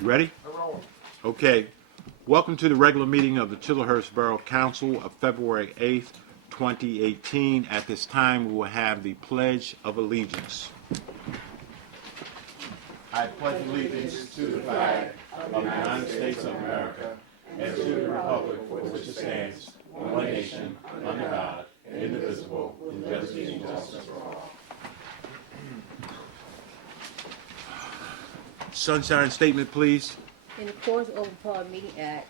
You ready? Okay. Welcome to the regular meeting of the Chislehurst Borough Council of February 8th, 2018. At this time, we will have the Pledge of Allegiance. I pledge allegiance to the flag of the United States of America and to the republic for which it stands, one nation, under God, indivisible, with liberty and justice for all. Sunshine statement, please. In accordance with the Open Public Meeting Act,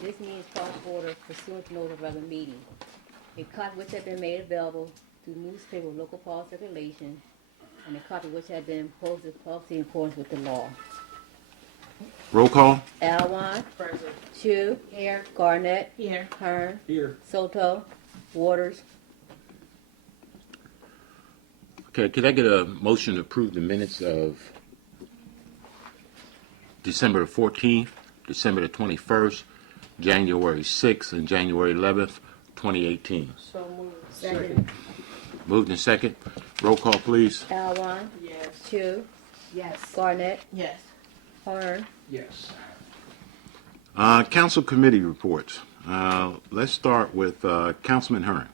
this meeting is called to order pursuant to notice of regular meeting. A copy which had been made available through newspaper of local policy circulation, and a copy which had been posted policy in accordance with the law. Roll call. Alwan. Present. Chu. Here. Garnett. Here. Hearn. Here. Soto. Waters. Okay, could I get a motion to approve the minutes of December the 14th, December the 21st, January 6th, and January 11th, 2018? So moved. Second. Moved and second. Roll call, please. Alwan. Yes. Chu. Yes. Garnett. Yes. Hearn. Yes. Council committee reports. Let's start with Councilman Hearn.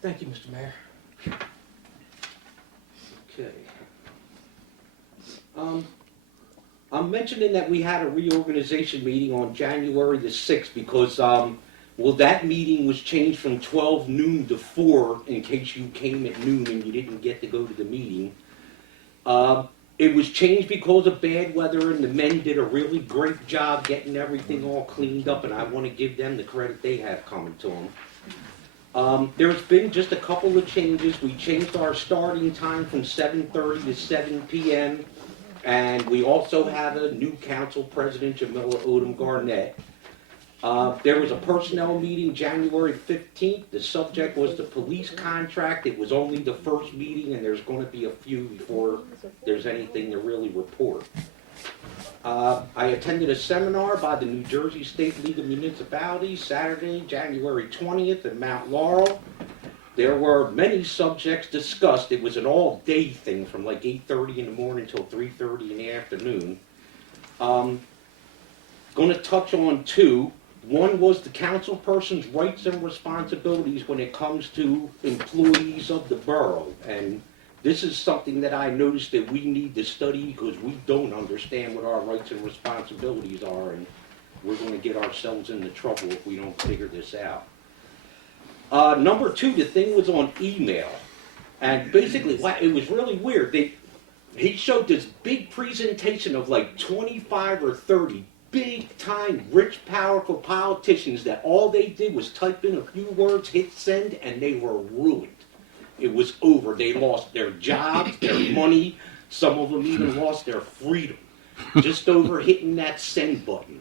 Thank you, Mr. Mayor. Okay. I'm mentioning that we had a reorganization meeting on January the 6th because, that meeting was changed from 12 noon to 4 in case you came at noon and you didn't get to go to the meeting. It was changed because of bad weather, and the men did a really great job getting everything all cleaned up, and I want to give them the credit they have coming to them. There's been just a couple of changes. We changed our starting time from 7:30 to 7 p.m., and we also have a new council president, Jamila Odom Garnett. There was a personnel meeting January 15th. The subject was the police contract. It was only the first meeting, and there's going to be a few before there's anything to really report. I attended a seminar by the New Jersey State League of Municipalities Saturday, January 20th in Mount Laurel. There were many subjects discussed. It was an all-day thing from like 8:30 in the morning until 3:30 in the afternoon. Going to touch on two. One was the council person's rights and responsibilities when it comes to employees of the borough. And this is something that I noticed that we need to study because we don't understand what our rights and responsibilities are, and we're going to get ourselves into trouble if we don't figure this out. Number two, the thing was on email. And basically, it was really weird. He showed this big presentation of like 25 or 30 big-time, rich, powerful politicians that all they did was type in a few words, hit send, and they were ruined. It was over. They lost their jobs, their money. Some of them even lost their freedom just over hitting that send button.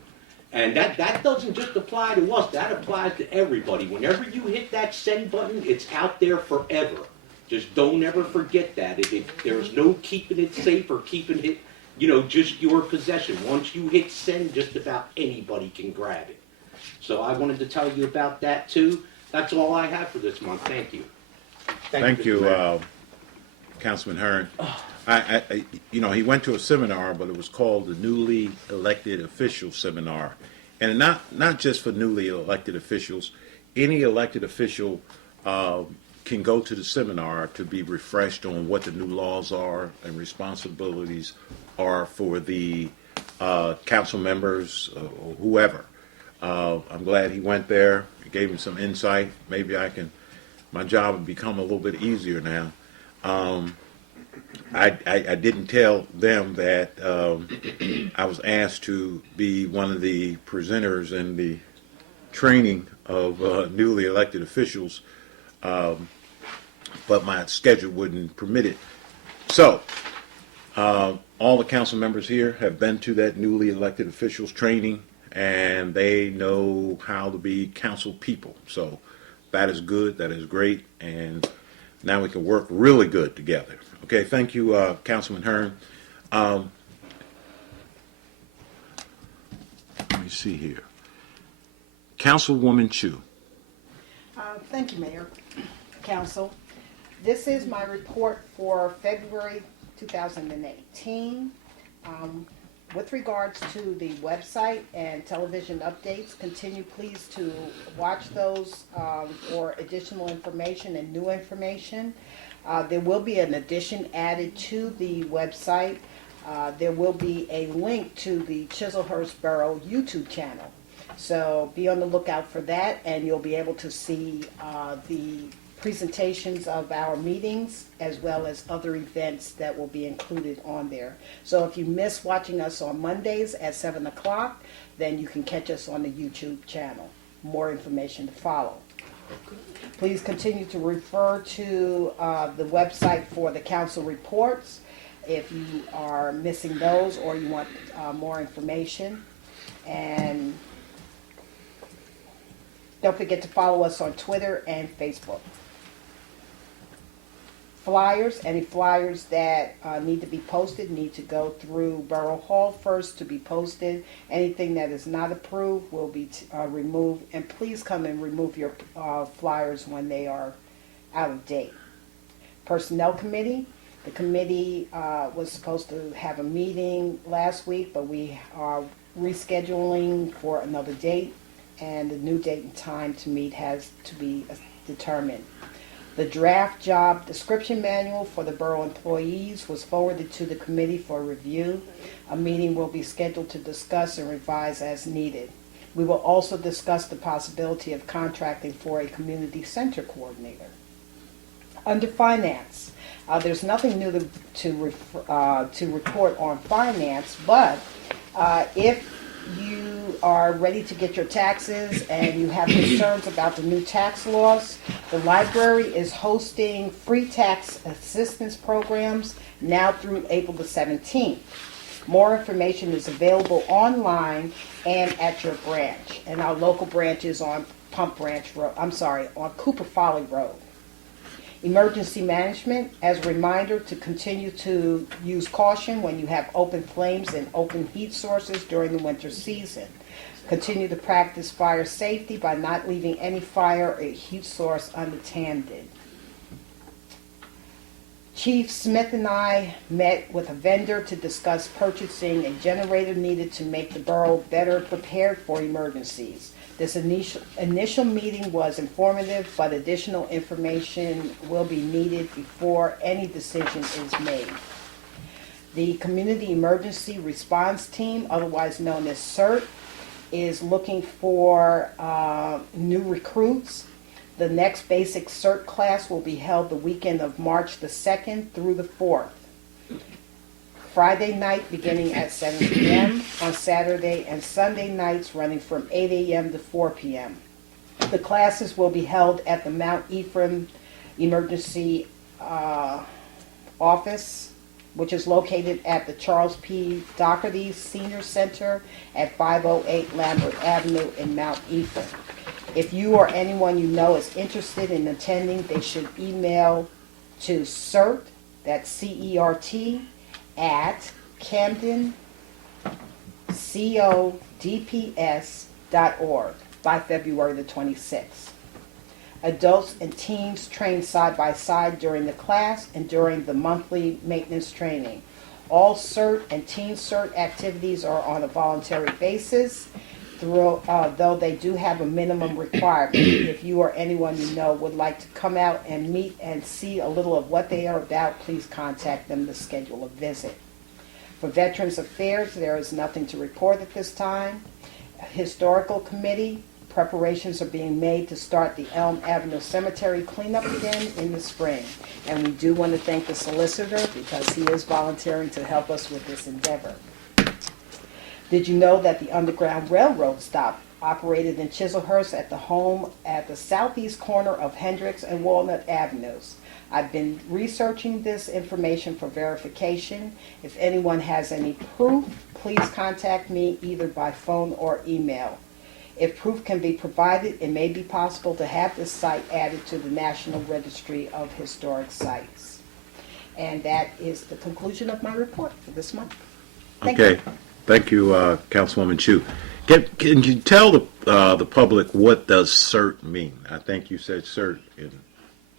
And that doesn't just apply to us. That applies to everybody. Whenever you hit that send button, it's out there forever. Just don't ever forget that. There's no keeping it safe or keeping it, just your possession. Once you hit send, just about anybody can grab it. So I wanted to tell you about that too. That's all I have for this month. Thank you. Thank you, Councilman Hearn. He went to a seminar, but it was called the Newly Elected Officials Seminar. And not just for newly elected officials. Any elected official can go to the seminar to be refreshed on what the new laws are and responsibilities are for the council members or whoever. I'm glad he went there. It gave him some insight. Maybe my job would become a little bit easier now. I didn't tell them that I was asked to be one of the presenters in the training of newly elected officials, but my schedule wouldn't permit it. So, all the council members here have been to that newly elected officials training, and they know how to be council people. So that is good, that is great, and now we can work really good together. Okay, thank you, Councilman Hearn. Let me see here. Councilwoman Chu. Thank you, Mayor, Council. This is my report for February 2018. With regards to the website and television updates, continue please to watch those for additional information and new information. There will be an addition added to the website. There will be a link to the Chislehurst Borough YouTube channel. So be on the lookout for that, and you'll be able to see the presentations of our meetings as well as other events that will be included on there. So if you miss watching us on Mondays at 7 o'clock, then you can catch us on the YouTube channel. More information to follow. Please continue to refer to the website for the council reports if you are missing those or you want more information. And don't forget to follow us on Twitter and Facebook. Flyers, any flyers that need to be posted need to go through Borough Hall first to be posted. Anything that is not approved will be removed. And please come and remove your flyers when they are out of date. Personnel Committee. The committee was supposed to have a meeting last week, but we are rescheduling for another date. And the new date and time to meet has to be determined. The draft job description manual for the borough employees was forwarded to the committee for review. A meeting will be scheduled to discuss and revise as needed. We will also discuss the possibility of contracting for a community center coordinator. Under finance, there's nothing new to report on finance, but if you are ready to get your taxes and you have concerns about the new tax laws, the library is hosting free tax assistance programs now through April the 17th. More information is available online and at your branch. And our local branch is on on Cooper Folly Road. Emergency management, as a reminder to continue to use caution when you have open flames and open heat sources during the winter season. Continue to practice fire safety by not leaving any fire or heat source unattended. Chief Smith and I met with a vendor to discuss purchasing a generator needed to make the borough better prepared for emergencies. This initial meeting was informative, but additional information will be needed before any decision is made. The Community Emergency Response Team, otherwise known as CERT, is looking for new recruits. The next basic CERT class will be held the weekend of March the 2nd through the 4th. Friday night beginning at 7 p.m. on Saturday and Sunday nights running from 8 a.m. to 4 p.m. The classes will be held at the Mount Ephraim Emergency Office, which is located at the Charles P. Doherty Senior Center at 508 Lambert Avenue in Mount Ephraim. If you or anyone you know is interested in attending, they should email to CERT, that's C-E-R-T, at camdencodps.org by February the 26th. Adults and teens train side by side during the class and during the monthly maintenance training. All CERT and Teen CERT activities are on a voluntary basis, though they do have a minimum requirement. If you or anyone you know would like to come out and meet and see a little of what they are about, please contact them to schedule a visit. For Veterans Affairs, there is nothing to report at this time. Historical Committee, preparations are being made to start the Elm Avenue Cemetery cleanup again in the spring. And we do want to thank the solicitor because he is volunteering to help us with this endeavor. Did you know that the Underground Railroad stop operated in Chislehurst at the home at the southeast corner of Hendricks and Walnut Avenues? I've been researching this information for verification. If anyone has any proof, please contact me either by phone or email. If proof can be provided, it may be possible to have this site added to the National Registry of Historic Sites. And that is the conclusion of my report for this month. Thank you. Thank you, Councilwoman Chu. Can you tell the public what does CERT mean? I think you said CERT, and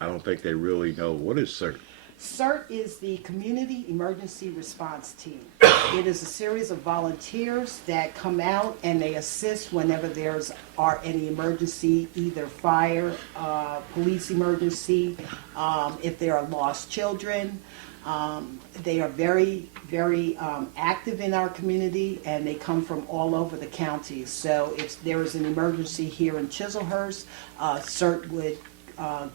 I don't think they really know what is CERT. CERT is the Community Emergency Response Team. It is a series of volunteers that come out and they assist whenever are any emergency, either fire, police emergency, if there are lost children. They are very, very active in our community, and they come from all over the county. So if there is an emergency here in Chislehurst, CERT would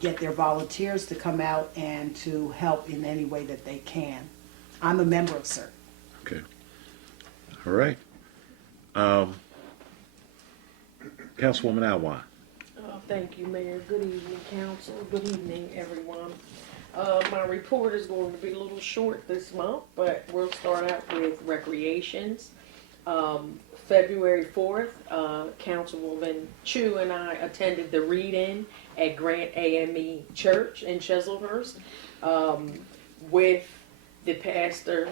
get their volunteers to come out and to help in any way that they can. I'm a member of CERT. Okay. All right. Councilwoman Alwan. Thank you, Mayor. Good evening, council. Good evening, everyone. My report is going to be a little short this month, but we'll start out with recreations. February 4th, Councilwoman Chu and I attended the read-in at Grant AME Church in Chislehurst with the pastor,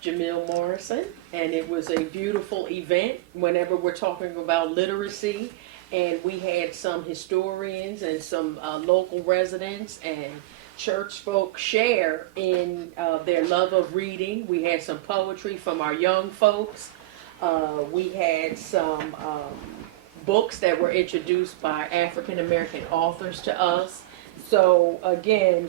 Jamil Morrison, and it was a beautiful event whenever we're talking about literacy. And we had some historians and some local residents and church folk share in their love of reading. We had some poetry from our young folks. We had some books that were introduced by African American authors to us. So again,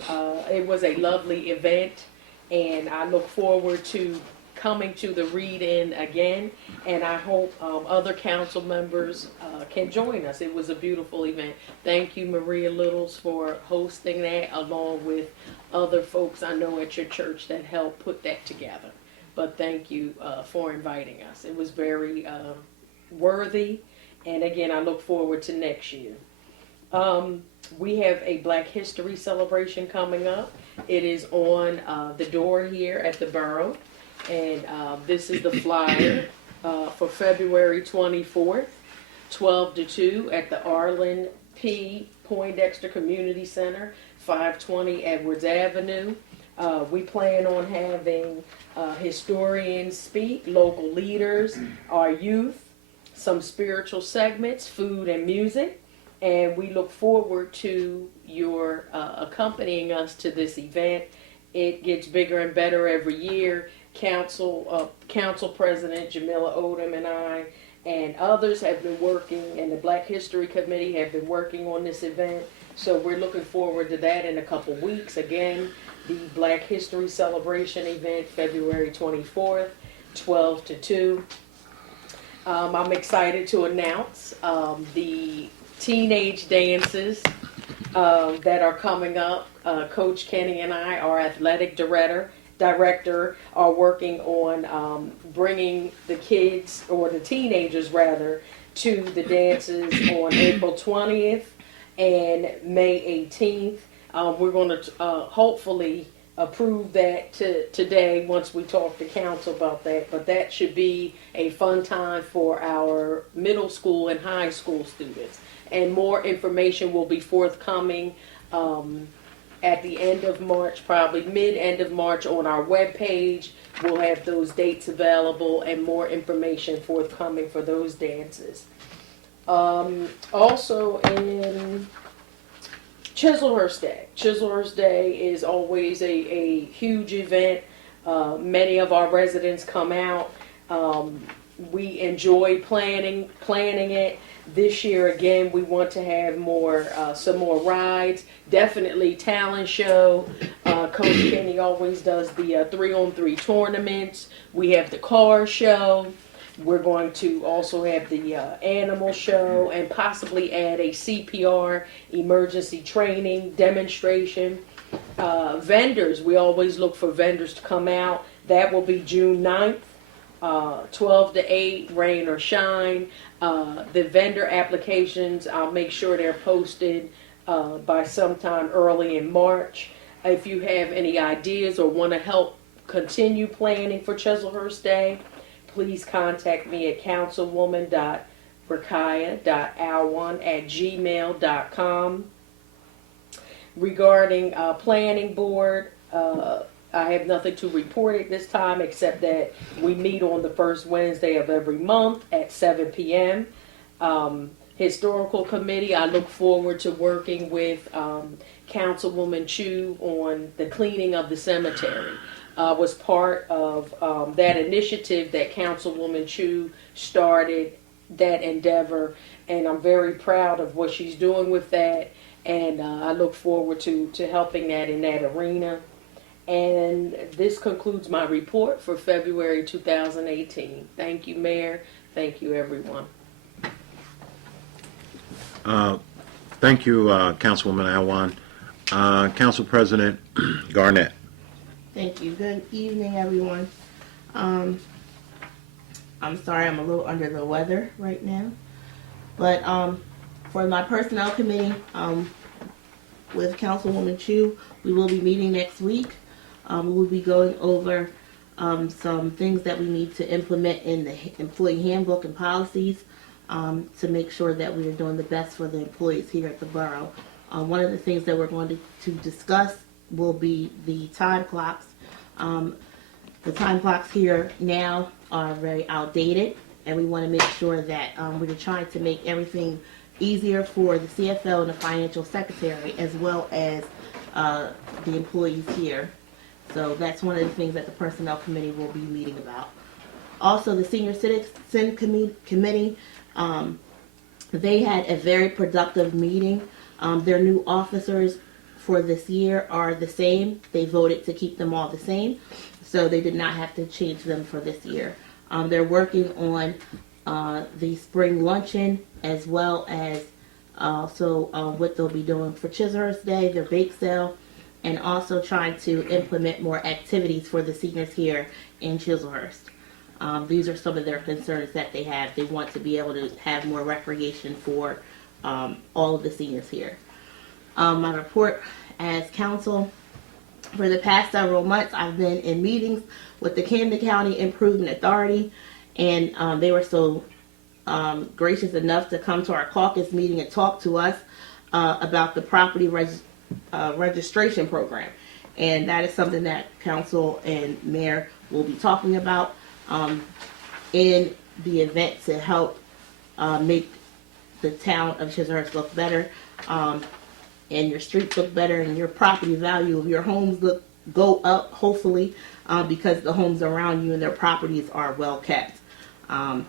it was a lovely event, and I look forward to coming to the read-in again, and I hope other council members can join us. It was a beautiful event. Thank you, Maria Littles, for hosting that, along with other folks I know at your church that helped put that together. But thank you for inviting us. It was very worthy, and again, I look forward to next year. We have a Black History celebration coming up. It is on the door here at the Borough. And this is the flyer for February 24th, 12 to 2 at the Arlen P. Poindexter Community Center, 520 Edwards Avenue. We plan on having historians speak, local leaders, our youth, some spiritual segments, food and music. And we look forward to your accompanying us to this event. It gets bigger and better every year. Council President Jamila Odom and I and others have been working, and the Black History Committee have been working on this event. So we're looking forward to that in a couple weeks. Again, the Black History Celebration event, February 24th, 12 to 2. I'm excited to announce the teenage dances that are coming up. Coach Kenny and I, our athletic director, are working on bringing the kids, or the teenagers rather, to the dances on April 20th and May 18th. We're going to hopefully approve that today once we talk to council about that. But that should be a fun time for our middle school and high school students. And more information will be forthcoming at the end of March, probably mid-end of March, on our webpage. We'll have those dates available and more information forthcoming for those dances. Also in Chislehurst Day. Chislehurst Day is always a huge event. Many of our residents come out. We enjoy planning it. This year, again, we want to have some more rides. Definitely talent show. Coach Kenny always does the 3-on-3 tournaments. We have the car show. We're going to also have the animal show, and possibly add a CPR emergency training demonstration. Vendors, we always look for vendors to come out. That will be June 9th. 12 to 8, rain or shine. The vendor applications, I'll make sure they're posted by sometime early in March. If you have any ideas or want to help continue planning for Chislehurst Day, please contact me at councilwoman.rakaya.alwan@gmail.com. Regarding planning board, I have nothing to report at this time, except that we meet on the first Wednesday of every month at 7 p.m. Historical Committee, I look forward to working with Councilwoman Chu on the cleaning of the cemetery. Was part of that initiative that Councilwoman Chu started, that endeavor, and I'm very proud of what she's doing with that, and I look forward to helping that in that arena. And this concludes my report for February 2018. Thank you, Mayor. Thank you, everyone. Thank you, Councilwoman Alwan. Council President Garnett. Thank you. Good evening, everyone. I'm sorry I'm a little under the weather right now. But for my personnel committee, with Councilwoman Chu, we will be meeting next week. We will be going over some things that we need to implement in the employee handbook and policies to make sure that we are doing the best for the employees here at the borough. One of the things that we're going to discuss will be the time clocks. The time clocks here now are very outdated, and we want to make sure that we're trying to make everything easier for the CFO and the financial secretary, as well as the employees here. So that's one of the things that the Personnel Committee will be meeting about. Also, the Senior Citizen Committee, they had a very productive meeting. Their new officers for this year are the same. They voted to keep them all the same, so they did not have to change them for this year. They're working on the spring luncheon, as well as also what they'll be doing for Chislehurst Day, their bake sale, and also trying to implement more activities for the seniors here in Chislehurst. These are some of their concerns that they have. They want to be able to have more recreation for all of the seniors here. My report as council: for the past several months, I've been in meetings with the Camden County Improvement Authority, and they were so gracious enough to come to our caucus meeting and talk to us about the property registration program. And that is something that council and mayor will be talking about in the event to help make the town of Chislehurst look better, and your streets look better, and your property value of your homes go up, hopefully, because the homes around you and their properties are well kept. I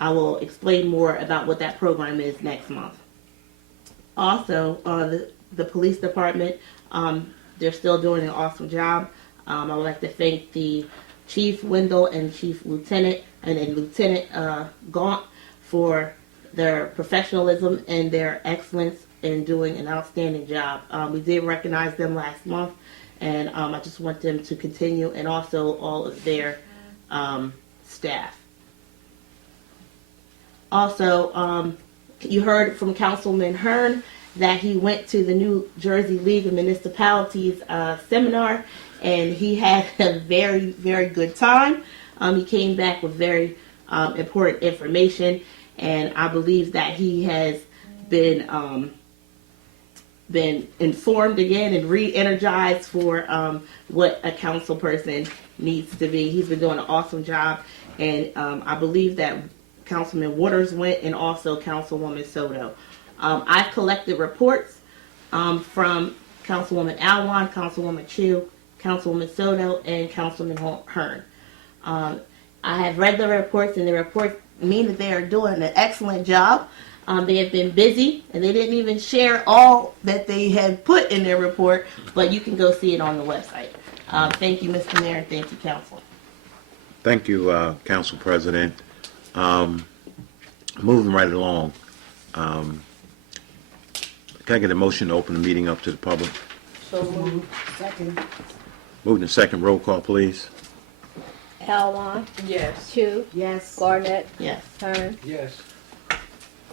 will explain more about what that program is next month. Also, the police department, they're still doing an awesome job. I would like to thank the Chief Wendell and Chief Lieutenant and Lieutenant Gaunt for their professionalism and their excellence in doing an outstanding job. We did recognize them last month, and I just want them to continue, and also all of their staff. Also, you heard from Councilman Hearn that he went to the New Jersey League of Municipalities seminar, and he had a very, very good time. He came back with very important information, and I believe that he has been informed again and re-energized for what a council person needs to be. He's been doing an awesome job, and I believe that Councilman Waters went, and also Councilwoman Soto. I've collected reports from Councilwoman Alwan, Councilwoman Chu, Councilwoman Soto, and Councilman Hearn. I have read the reports, and the reports mean that they are doing an excellent job. They have been busy, and they didn't even share all that they had put in their report, but you can go see it on the website. Thank you, Mr. Mayor, and thank you, Council. Thank you, Council President. Moving right along. Can I get a motion to open the meeting up to the public? So moved. Second. Moved in second. Roll call, please. Alwan, Yes. Chu, Yes. Garnett, Yes. Hearn. Yes.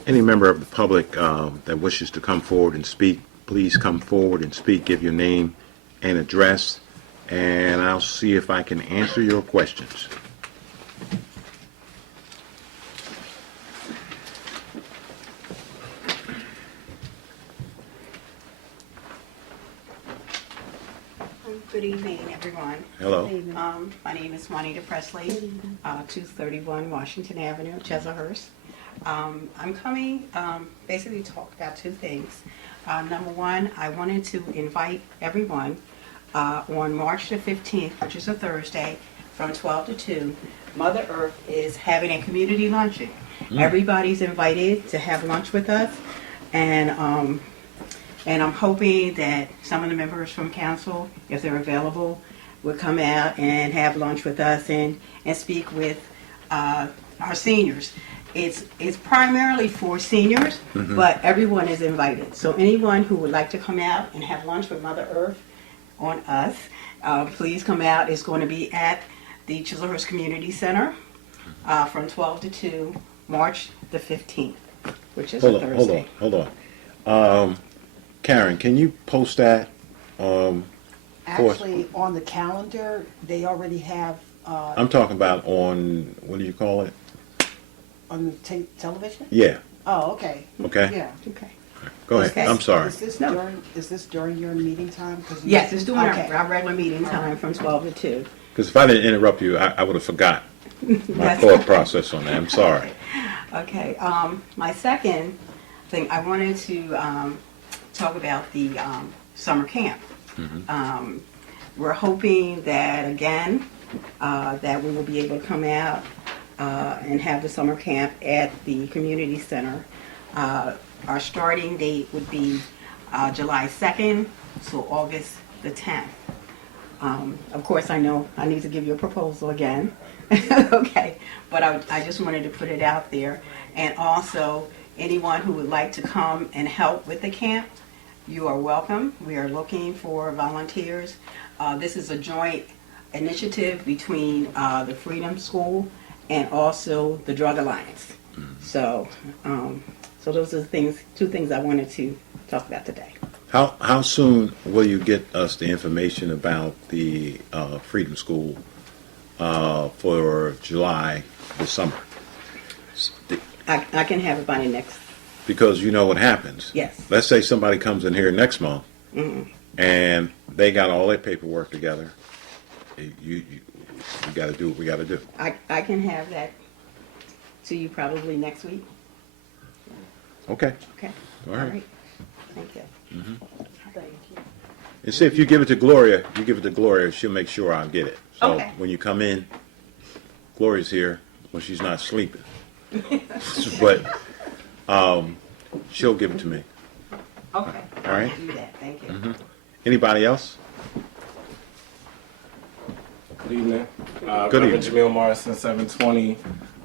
Any member of the public that wishes to come forward and speak, please come forward and speak. Give your name and address, and I'll see if I can answer your questions. Good evening, everyone. Hello. My name is Juanita Presley, 231 Washington Avenue, Chislehurst. I'm coming basically to talk about two things. Number one, I wanted to invite everyone on March the 15th, which is a Thursday, from 12 to 2. Mother Earth is having a community luncheon. Everybody's invited to have lunch with us, and I'm hoping that some of the members from council, if they're available, would come out and have lunch with us and speak with our seniors. It's primarily for seniors, but everyone is invited. So anyone who would like to come out and have lunch with Mother Earth on us, please come out. It's going to be at the Chislehurst Community Center from 12 to 2, March the 15th, which is a Thursday. Hold on. Karen, can you post that? Actually, on the calendar, they already have, I'm talking about on, what do you call it? on the television? Yeah, Oh, okay. okay? Yeah. Okay. Go ahead, Okay. I'm sorry. Is this during your meeting time? 'Cause you- Yes, it's doing Okay. our regular meeting time from 12 to 2. Because if I didn't interrupt you, I would have forgot my That's thought okay. process on that. I'm sorry. Okay, my second thing, I wanted to talk about the summer camp. We're hoping that, again, that we will be able to come out and have the summer camp at the community center. Our starting date would be July 2nd to August the 10th. Of course, I know I need to give you a proposal again. Okay, but I just wanted to put it out there. And also, anyone who would like to come and help with the camp, you are welcome. We are looking for volunteers. This is a joint initiative between the Freedom School and also the Drug Alliance. So those are the two things I wanted to talk about today. How soon will you get us the information about the Freedom School for July this summer? I can have it by the next. Because you know what happens. Yes. Let's say somebody comes in here next month and they got all their paperwork together. You got to do what we got to do. I can have that to you probably next week. Okay. Okay. All right. Thank you. Thank you. And see, if you give it to Gloria, she'll make sure I get it. So Okay. when you come in, Gloria's here when she's not sleeping. But she'll give it to me. Okay. All right. I'll do that. Thank you. Anybody else? Good evening. Good Reverend evening. Jamil Morrison, 720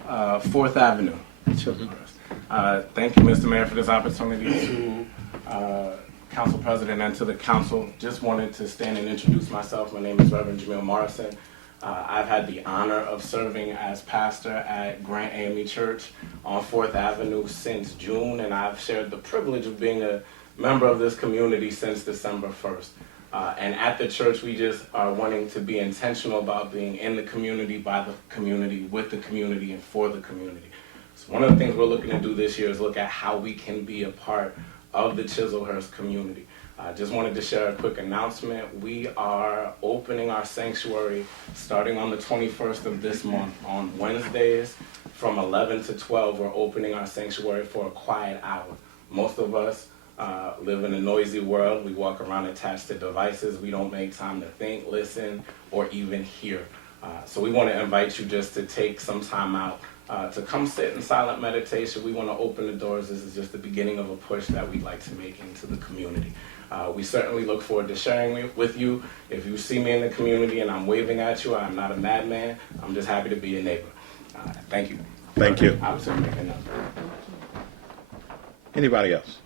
4th Avenue, Chislehurst. Thank you, Mr. Mayor, for this opportunity to Council President and to the Council. Just wanted to stand and introduce myself. My name is Reverend Jamil Morrison. I've had the honor of serving as pastor at Grant AME Church on 4th Avenue since June, and I've shared the privilege of being a member of this community since December 1st. And at the church, we just are wanting to be intentional about being in the community, by the community, with the community, and for the community. So one of the things we're looking to do this year is look at how we can be a part of the Chislehurst community. I just wanted to share a quick announcement. We are opening our sanctuary starting on the 21st of this month. On Wednesdays from 11 to 12, we're opening our sanctuary for a quiet hour. Most of us live in a noisy world. We walk around attached to devices. We don't make time to think, listen, or even hear. So we want to invite you just to take some time out to come sit in silent meditation. We want to open the doors. This is just the beginning of a push that we'd like to make into the community. We certainly look forward to sharing with you. If you see me in the community and I'm waving at you, I'm not a madman. I'm just happy to be a neighbor. Thank you. Thank you. I was going to make enough. Anybody else?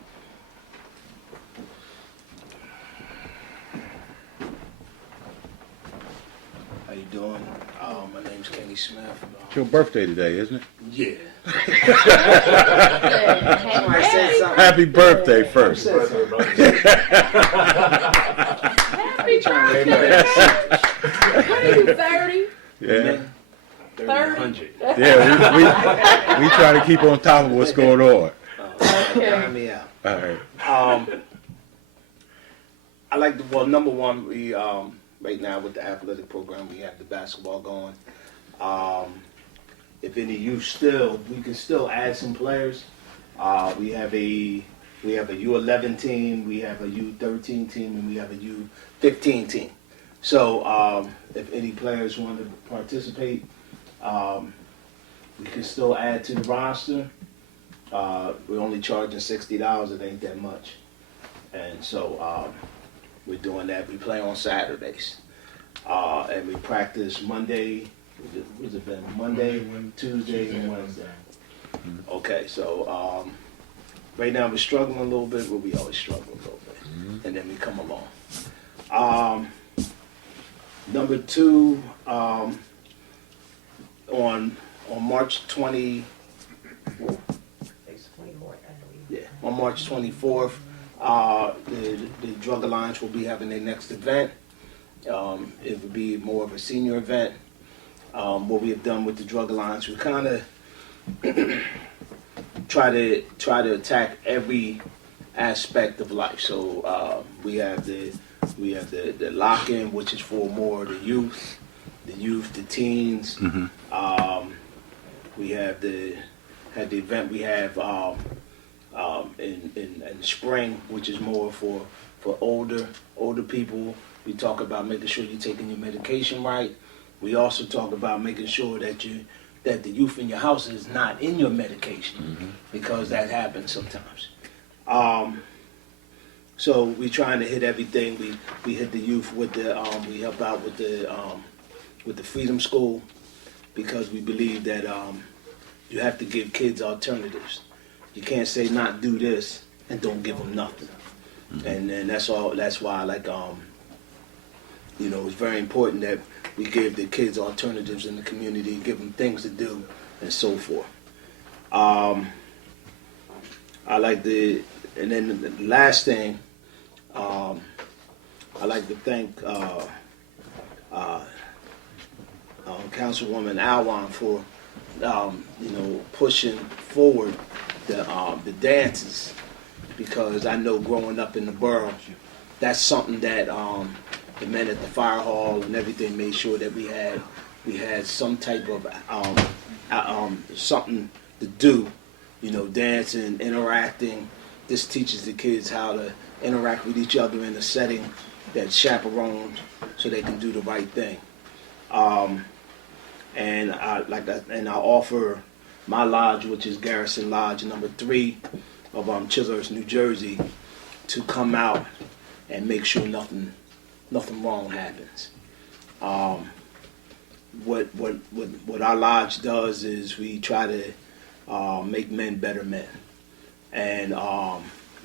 How you doing? My name's Kenny Smith. It's your birthday today, isn't it? Yeah. Happy said something. Happy birthday first. Happy birthday, man. What are you, 30? Yeah. 100. Yeah, we try to keep on top of what's going on. Count me out. All right. I like the, well, number one, we, right now with the athletic program, we have the basketball going. If any of you we can still add some players. We have a We have a U11 team, we have a U13 team, and we have a U15 team. So if any players want to participate, we can still add to the roster. We're only charging $60. It ain't that much. And so we're doing that. We play on Saturdays. And we practice Monday, what's it been? Monday, Tuesday, and Wednesday. Okay, so right now we're struggling a little bit, but we always struggle a little bit. And then we come along. Number two, on March 20, on March 24th, the Drug Alliance will be having their next event. It would be more of a senior event. What we have done with the Drug Alliance, we kind of try to attack every aspect of life. So we have the lock-in, which is for more of the youth, the teens. We have the event we have in spring, which is more for older people. We talk about making sure you're taking your medication right. We also talk about making sure that the youth in your house is not in your medication, because that happens sometimes. So we're trying to hit everything. We hit the youth with the we help out with the Freedom School, because we believe that you have to give kids alternatives. You can't say not do this and don't give them nothing. And that's all. That's why, like, it's very important that we give the kids alternatives in the community, give them things to do, and so forth. I like and then the last thing, I like to thank Councilwoman Alwan for, pushing forward the dances, because I know growing up in the borough, that's something that the men at the fire hall and everything made sure that we had some type of something to do, dancing, interacting. This teaches the kids how to interact with each other in a setting that's chaperoned, so they can do the right thing. And I offer my lodge, which is Garrison Lodge number 3 of Chislehurst, New Jersey, to come out and make sure nothing wrong happens. What our lodge does is we try to make men better men, and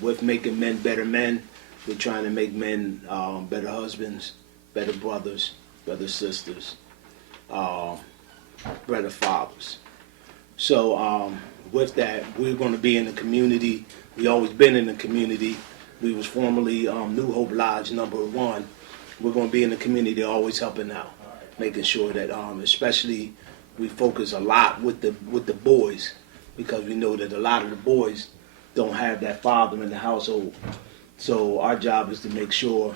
with making men better men, we're trying to make men better husbands, better brothers, better sisters, better fathers. So with that, we're going to be in the community. We always been in the community. We was formerly New Hope Lodge number 1. We're going to be in the community, always helping out, making sure that, especially, we focus a lot with the boys, because we know that a lot of the boys don't have that father in the household. So our job is to make sure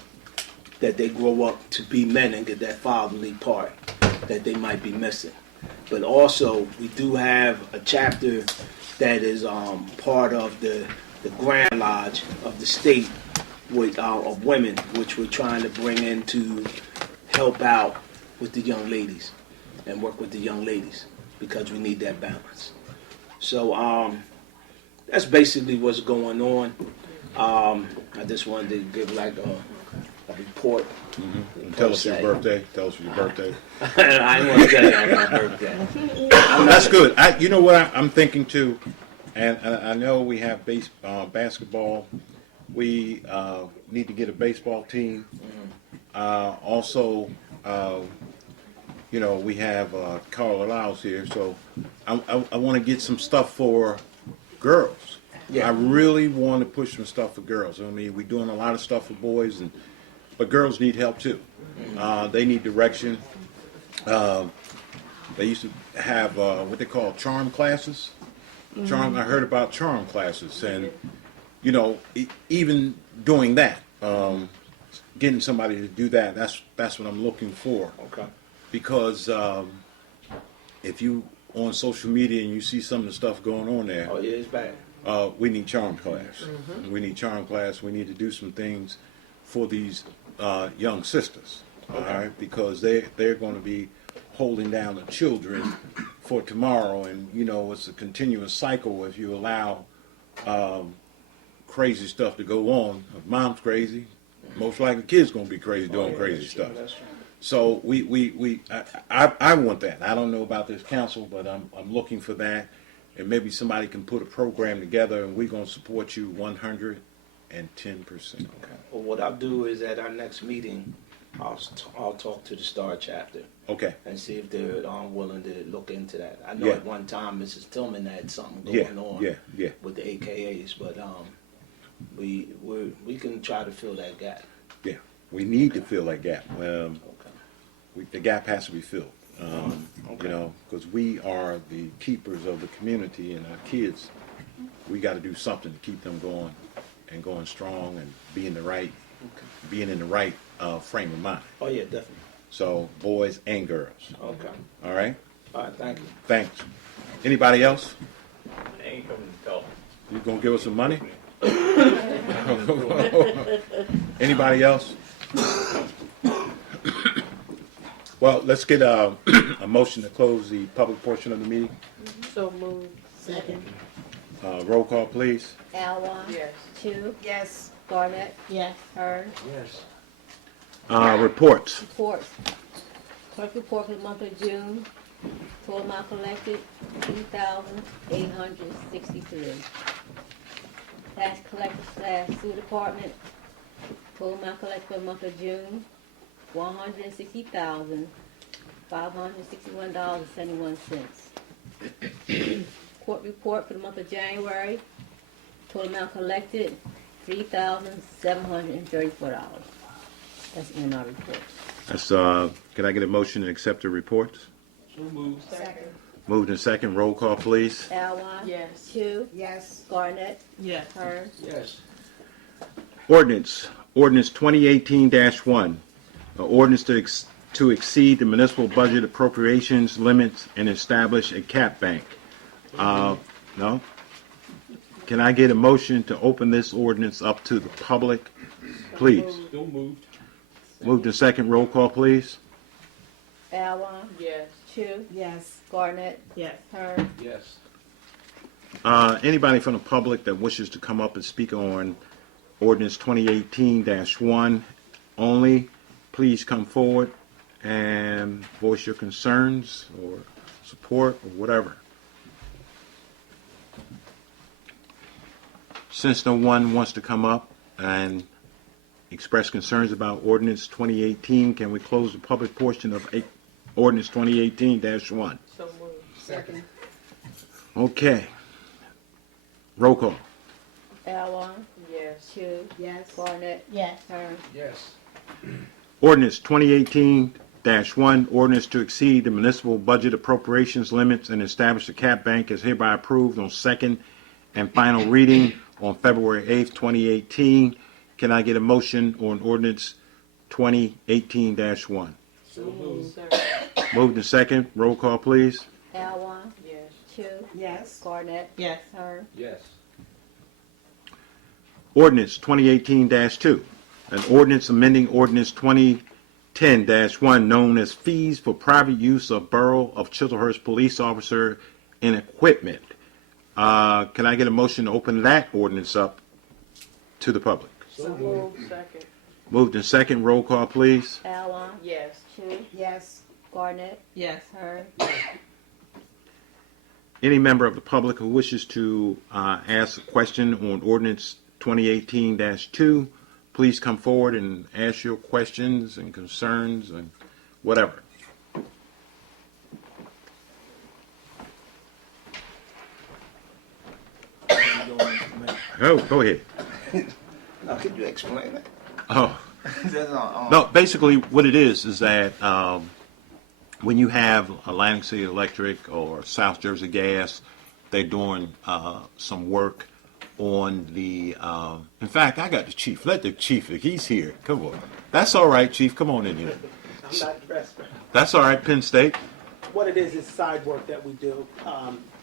that they grow up to be men and get that fatherly part that they might be missing. But also, we do have a chapter that is part of the Grand Lodge of the state of women, which we're trying to bring in to help out with the young ladies and work with the young ladies, because we need that balance. So that's basically what's going on. I just wanted to give like a report. Tell us your birthday. Tell us your birthday. I didn't want to tell you about my birthday. That's good. You know what I'm thinking too, and I know we have basketball. We need to get a baseball team. Also, we have Carl Allows here, so I want to get some stuff for girls. Yeah. I really want to push some stuff for girls. I mean, we're doing a lot of stuff for boys, but girls need help too. They need direction. They used to have what they call charm classes. I heard about charm classes, and even doing that, getting somebody to do that. That's what I'm looking for. Okay. Because if you on social media and you see some of the stuff going on there, Oh yeah, it's bad. We need charm class. We need charm class. We need to do some things for these young sisters, all right? Because they're going to be holding down the children for tomorrow, and you know it's a continuous cycle if you allow crazy stuff to go on. If mom's crazy, most likely kids going to be crazy doing crazy stuff. So I want that. I don't know about this council, but I'm looking for that, and maybe somebody can put a program together, and we're going to support you 110%. Okay. Well, what I'll do is at our next meeting, I'll talk to the Star chapter Okay. and see if they're willing to look into that. I know Yeah. at one time Mrs. Tillman had something Yeah. going on Yeah. with the AKAs, but we can try to fill that gap. Yeah. We need to fill that gap. Okay. The gap has to be filled. Okay. You know, because we are the keepers of the community, and our kids, we got to do something to keep them going and going strong and being in the right frame of mind. Oh yeah, definitely. So boys and girls. Okay. All right. All right. Thank you. Thanks. Anybody else? Ain't coming to talk. You gonna give us some money? Anybody else? Well, let's get a motion to close the public portion of the meeting. So moved. Second. Roll call, please. Alwan. Yes. Chu. Yes. Garnett. Yes. Hearn. Yes. Reports. Reports. Clerk report for the month of June. Total amount collected, 2,863. Tax collector / sewer department. Total amount collected for the month of June, $160,561.71. Court report for the month of January. Total amount collected, $3,734. That's in our report. That's, can I get a motion to accept the reports? So moved. Second. Moved in second. Roll call, please. Alwan. Yes. Chu. Yes. Garnett. Yes. Hearn. Yes. Ordinance 2018-1. An ordinance to exceed the municipal budget appropriations limits and establish a cap bank. No? Can I get a motion to open this ordinance up to the public? Please. Still moved. Moved in second. Roll call, please. Alwan. Yes. Chu. Yes. Garnett. Yes. Hearn. Yes. Anybody from the public that wishes to come up and speak on ordinance 2018-1 only, please come forward and voice your concerns or support or whatever. Since no one wants to come up and express concerns about ordinance 2018, can we close the public portion of ordinance 2018-1? So moved. Second. Okay. Roll call. Alwan. Yes. Chu. Yes. Garnett. Yes. Hearn. Yes. Ordinance 2018-1, ordinance to exceed the municipal budget appropriations limits and establish a cap bank is hereby approved on second and final reading on February 8th, 2018. Can I get a motion on ordinance 2018-1? So moved. Moved in second. Roll call, please. Alwan. Yes. Chu. Yes. Garnett. Yes. Hearn. Yes. Ordinance 2018-2, an ordinance amending ordinance 2010-1 known as fees for private use of Borough of Chislehurst police officer and equipment. Can I get a motion to open that ordinance up to the public? So moved. Second. Moved in second. Roll call, please. Alwan. Yes. Chu. Yes. Garnett. Yes. Hearn. Any member of the public who wishes to ask a question on ordinance 2018-2, please come forward and ask your questions and concerns and whatever. Oh, go ahead. Now, could you explain that? Oh. No, basically what it is that when you have Atlantic City Electric or South Jersey Gas, they're doing some work on the, in fact, I got the chief. Let the chief, he's here. Come on. That's all right, chief. Come on in here. I'm not dressed. That's all right, Penn State. what it is side work that we do.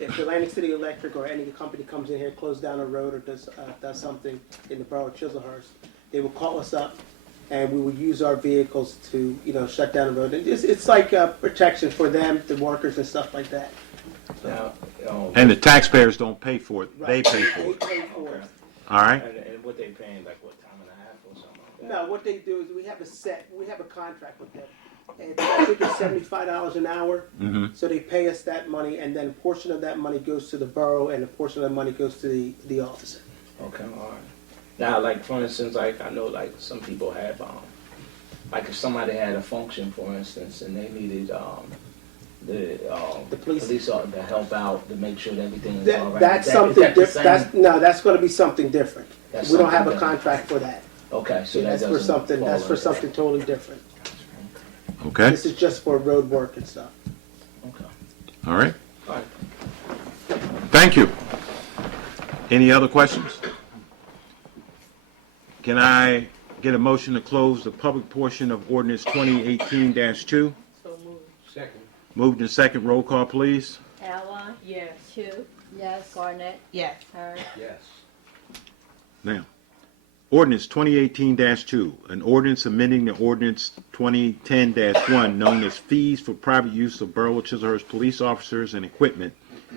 If Atlantic City Electric or any company comes in here, closes down a road or does something in the borough of Chislehurst, they will call us up and we will use our vehicles to, shut down the road. And it's like protection for them, the workers and stuff like that. Now, And the taxpayers don't pay for it, they Right. pay for it. They pay for it. All right? and what they paying, like what, time and a half or something like that? No, what they do is we have a contract with them. And I think it's $75 an hour. Mm-hmm. So they pay us that money, and then a portion of that money goes to the borough, and a portion of the money goes to the officer. Okay, all right. Now, like, for instance, like, I know, like, some people have, like, if somebody had a function, for instance, and they needed, The police. to help out, to make sure that everything is all right. That's Is that- is something that the different. same? That's going to be something different. That's We don't have a something contract for that. Okay, so that That's for doesn't something. fall That's for under that. something totally different. Okay? This is just for road work and stuff. Okay, All right? all right. Thank you. Any other questions? Can I get a motion to close the public portion of ordinance 2018-2? So moved. Second. Moved in second, roll call, please. Alwine, Yes. Chu, yes, Barnett, Yes. Hearn, Yes. Now, ordinance 2018-2, an ordinance amending the ordinance 2010-1 known as fees for private use of Borough of Chislehurst police officers and equipment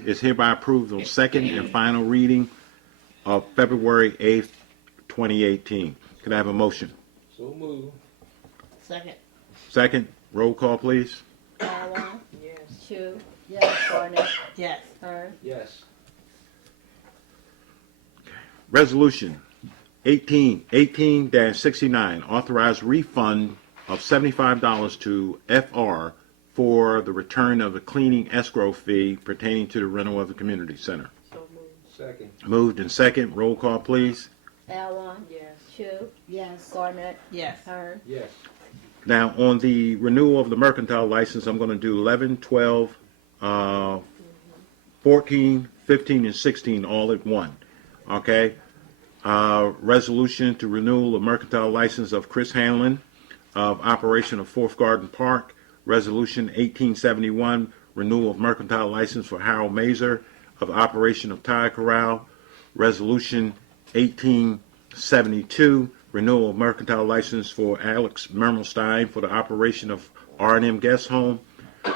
is hereby approved on second and final reading of February 8th, 2018. Can I have a motion? So move. Second. Second, roll call, please. Alwine, Yes. Chu, yes, Barnett, Yes. Hearn, Yes. Resolution 18-69, authorized refund of $75 to FR for the return of the cleaning escrow fee pertaining to the rental of the community center. So moved. Second. Moved in second, roll call, please. Alwine, Yes. Chu, Yes. Barnett, Yes. Hearn, Yes. Now, on the renewal of the mercantile license, I'm going to do 11, 12, 14, 15, and 16 all at one. Okay? Resolution to renewal the mercantile license of Chris Hanlon of operation of Fourth Garden Park. Resolution 1871, renewal of mercantile license for Harold Mazer of operation of Tire Corral. Resolution 1872, renewal of mercantile license for Alex Mermelstein for the operation of R&M Guest Home.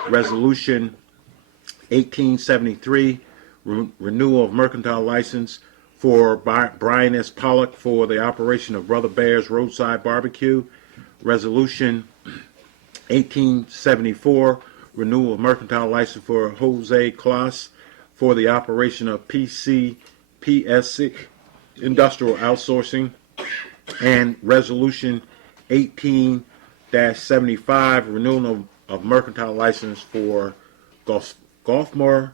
Resolution 1873, renewal of mercantile license for Brian S. Pollock for the operation of Brother Bear's Roadside Barbecue. Resolution 1874, renewal of mercantile license for Jose Claus for the operation of PSC Industrial Outsourcing. And Resolution 18-75, renewal of mercantile license for Golfmore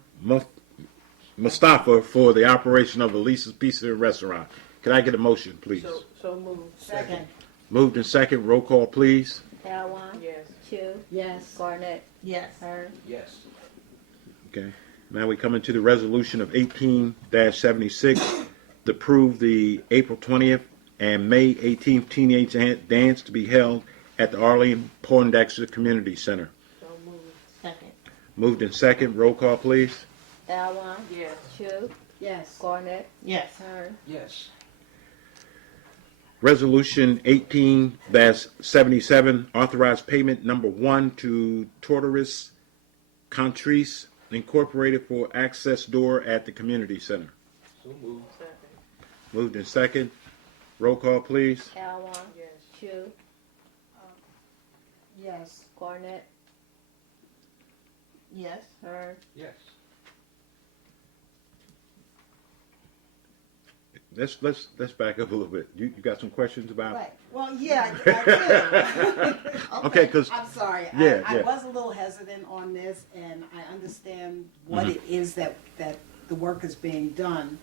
Mustafa for the operation of Elisa's Pizza and Restaurant. Can I get a motion, please? So moved. Second. Moved in second, roll call, please. Alwine, Yes. Chu, Yes. Barnett, Yes. Hearn, Yes. Okay. Now we come into the resolution of 18-76 to approve the April 20th and May 18th teenage dance to be held at the Arlene Poindexter Community Center. So moved. Second. Moved in second, roll call, please. Alwine, Yes. Chu, Yes. Barnett, Yes. Hearn, Yes. Resolution 18-77, authorized payment number 1 to Tortoise Contrice Incorporated for access door at the community center. So move. Second. Moved in second, roll call, please. Alwine, Yes. Chu, Yes. Barnett, Yes. Hearn, Yes. Let's back up a little bit. You got some questions about? Right. Well, yeah, I do. Okay, 'cause- I'm sorry. Yeah, I yeah. was a little hesitant on this, and I understand what Mm-hmm. it is that the work is being done.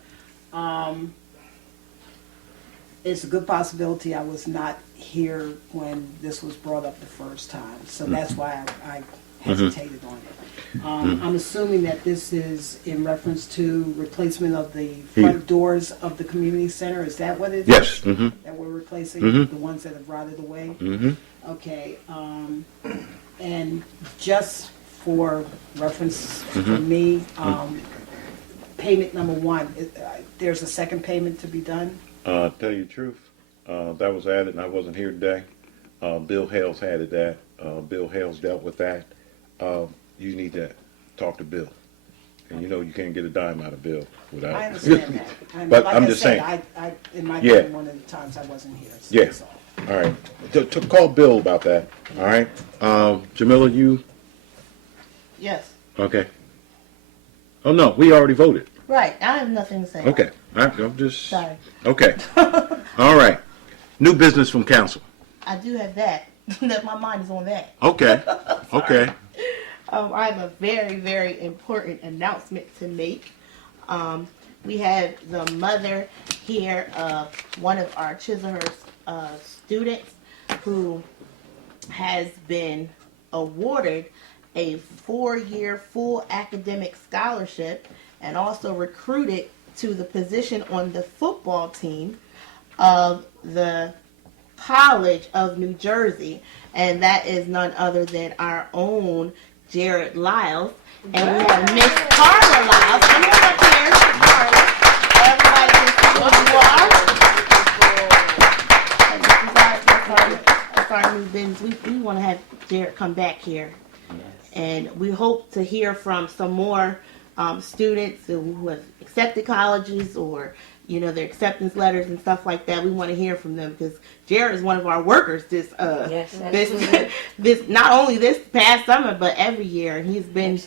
It's a good possibility I was not here when this was brought up the first time, so that's why I hesitated on it. I'm assuming that this is in reference to replacement of the front doors of the community center. Is that what it is? Yes. Mm-hmm. That we're replacing Mhm. the ones that have rotted away? Mm-hmm. Okay. And just for reference for me, payment number 1, there's a second payment to be done. Tell you the truth, that was added, and I wasn't here today. Bill Hales added that. Bill Hales dealt with that. You need to talk to Bill. And you know you can't get a dime out of Bill without. I understand that. And But like I'm I just said, saying. I in my Yeah. time, one of the times I wasn't here. So Yeah. that's all. All right. To call Bill about that. All right. Jamila, you Yes. okay? Oh no, we already voted. Right. I have nothing to say. Okay. All right. I'm just. Sorry. Okay. All right. New business from council. I do have that. That my mind is on that. Okay. Okay. I have a very, very important announcement to make. We have the mother here of one of our Chislehurst students who has been awarded a 4-year full academic scholarship and also recruited to the position on the football team of the College of New Jersey, and that is none other than our own Jared Lyles, and we have Miss Carla Lyles. Come on up here, Carla. Everybody can see who you are. And this is our new business. We want to have Jared come back here, and we hope to hear from some more students who have accepted colleges or their acceptance letters and stuff like that. We want to hear from them because Jared is one of our workers this not only this past summer but every year. He's been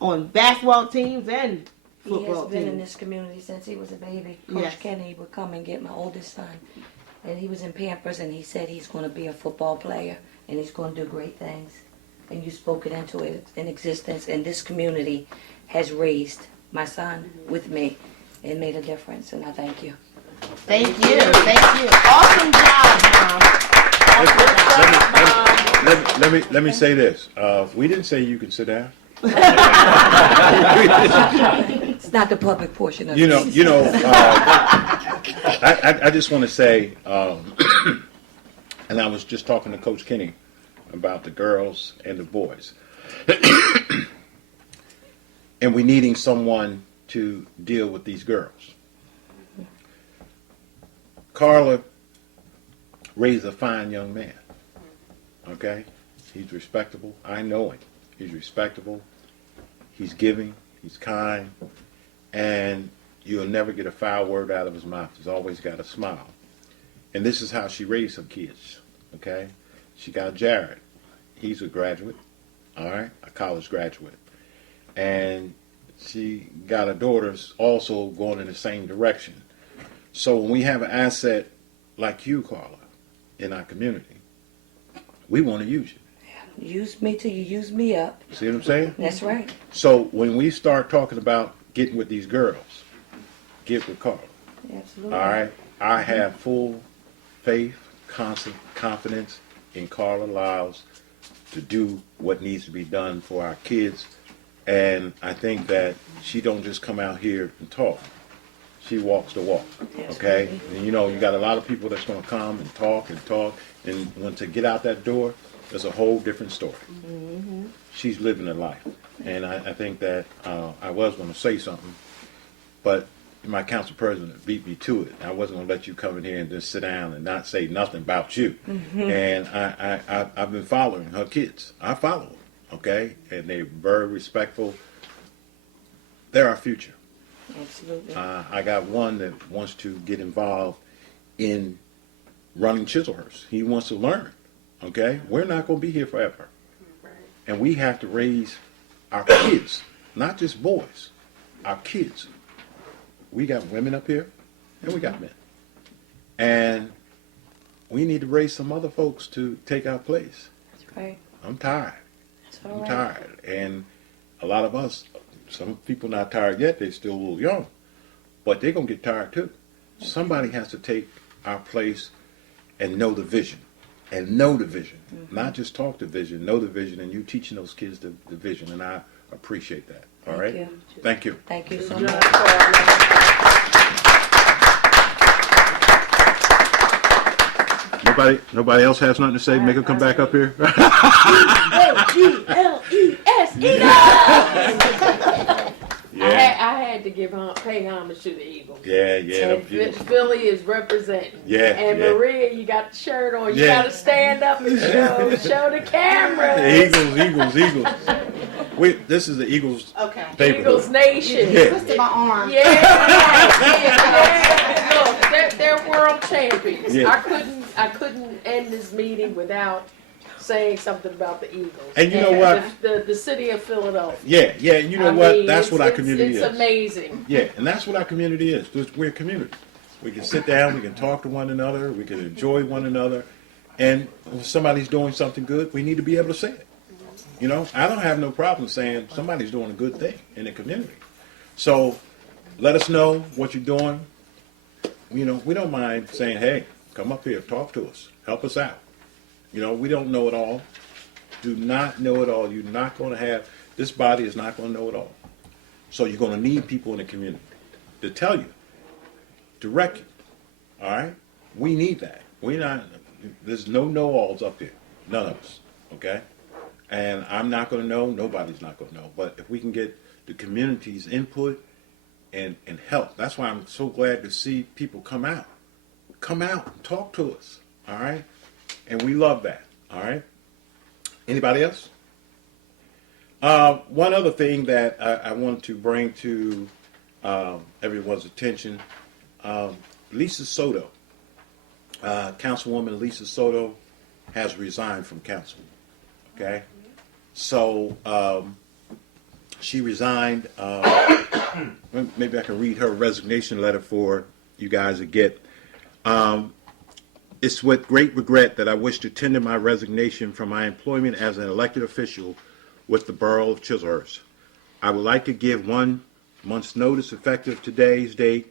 on basketball teams and football He has been in teams. this community since he was a baby. Coach Yes. Kenny would come and get my oldest son, and he was in Pampers, and he said he's going to be a football player and he's going to do great things. And you spoke it into it in existence, and this community has raised my son with me and made a difference, and I thank you. Thank you. Thank you. Awesome job, Mom. Awesome job, Mom. Let me say this. We didn't say you can sit down. It's not the public portion of it. I just want to say, and I was just talking to Coach Kenny about the girls and the boys, and we needing someone to deal with these girls. Carla raised a fine young man. Okay, he's respectable. I know him. He's respectable. He's giving. He's kind, and you'll never get a foul word out of his mouth. He's always got a smile. And this is how she raised her kids. Okay, she got Jared. He's a graduate. All right, a college graduate, and she got her daughters also going in the same direction. So when we have an asset like you, Carla, in our community, we want to use you. Use me till you use me up. See what I'm saying? That's right. So when we start talking about getting with these girls, get with Carla. Absolutely. All right? I have full faith, constant confidence in Carla Lyles to do what needs to be done for our kids. And I think that she don't just come out here and talk. She walks the walk, okay? And you got a lot of people that's going to come and talk, and when to get out that door, there's a whole different story. Mm-hmm. She's living a life, and I think that I was going to say something, but my council president beat me to it. I wasn't going to let you come in here and just sit down and not say nothing about you. Mm-hmm. And I've been following her kids. I follow them, okay? And they're very respectful. They're our future. Absolutely. I got one that wants to get involved in running Chislehurst. He wants to learn, okay? We're not going to be here forever. And we have to raise our kids, not just boys, our kids. We got women up here, and we got men. And we need to raise some other folks to take our place. That's right. I'm tired. That's all I'm right. tired. And a lot of us, some people not tired yet, they're still a little young, but they're going to get tired too. Somebody has to take our place and know the vision. And know the vision. Mm-hmm. Not just talk the vision, know the vision, and you teaching those kids the vision, and I appreciate that. All right? you. Thank you. Thank you so Good job, much. Nobody else has nothing to say? Make her come back up here. L-E-L-E-S. Yeah, I had to pay homage to the Eagles. yeah, yeah. them And Eagles. Philly is representing. Yeah, And yeah. Maria, you got the shirt on. You Yeah. got to stand up and show the camera. The Eagles. This is the Eagles Okay. paper. Eagles Nation. Yeah. Twisted my arm. Yeah, look, they're world champions. Yeah. I couldn't end this meeting without saying something about the Eagles. And you know what? The city of Philadelphia. Yeah, you know I what? mean, That's what our it's community It's is. amazing. Yeah, and that's what our community is. We're a community. We can sit down, we can talk to one another, we can enjoy one another, and if somebody's doing something good, we need to be able to say it. You know, I don't have no problem saying somebody's doing a good thing in the community. So let us know what you're doing. You know, we don't mind saying, hey, come up here, talk to us, help us out. You know, we don't know it all. Do not know it all. You're not going to have, this body is not going to know it all. So you're going to need people in the community to tell you, direct you. All right? We need that. There's no know-alls up here. None of us. Okay? And I'm not going to know. Nobody's not going to know. But if we can get the community's input and help, that's why I'm so glad to see people come out. Come out and talk to us. All right? And we love that. All right? Anybody else? One other thing that I wanted to bring to everyone's attention, Lisa Soto, Councilwoman Lisa Soto has resigned from council. Okay? So she resigned. Maybe I can read her resignation letter for you guys to get. It's with great regret that I wish to tender my resignation from my employment as an elected official with the Borough of Chislehurst. I would like to give 1 month's notice effective today's date.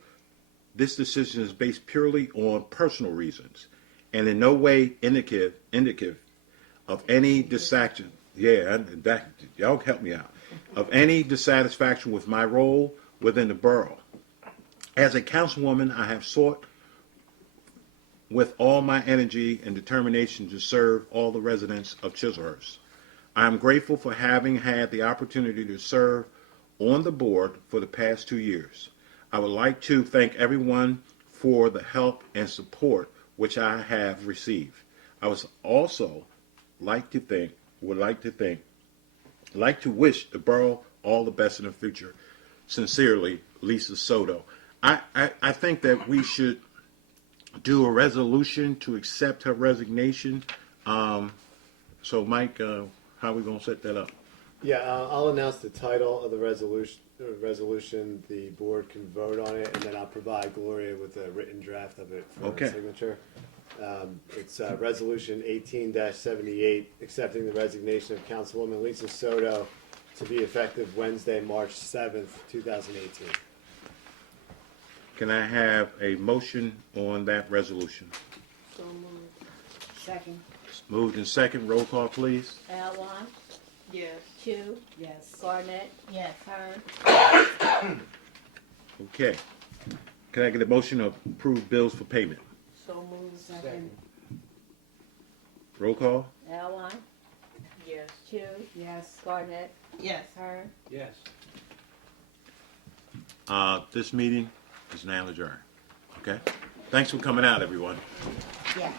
This decision is based purely on personal reasons and in no way indicative of any dissatisfaction. Y'all help me out. Of any dissatisfaction with my role within the borough. As a councilwoman, I have sought with all my energy and determination to serve all the residents of Chislehurst. I am grateful for having had the opportunity to serve on the board for the past 2 years. I would like to thank everyone for the help and support which I have received. I would also like to wish the borough all the best in the future. Sincerely, Lisa Soto. I think that we should do a resolution to accept her resignation. So, Mike, how are we going to set that up? Yeah, I'll announce the title of the resolution. The board can vote on it, and then I'll provide Gloria with a written draft of it for her signature. It's Resolution 18-78, accepting the resignation of Councilwoman Lisa Soto to be effective Wednesday, March 7th, 2018. Can I have a motion on that resolution? So moved. Second. Moved in second. Roll call, please. Alwan, Yes. Chu, Yes. Garnett, Yes. Hearn, Okay. Can I get a motion to approve bills for payment? So moved. Second. Roll call. Alwan, Yes. Chu, Yes. Garnett, Yes. Hearn. Yes. This meeting is now adjourned. Okay? Thanks for coming out, everyone. Yeah.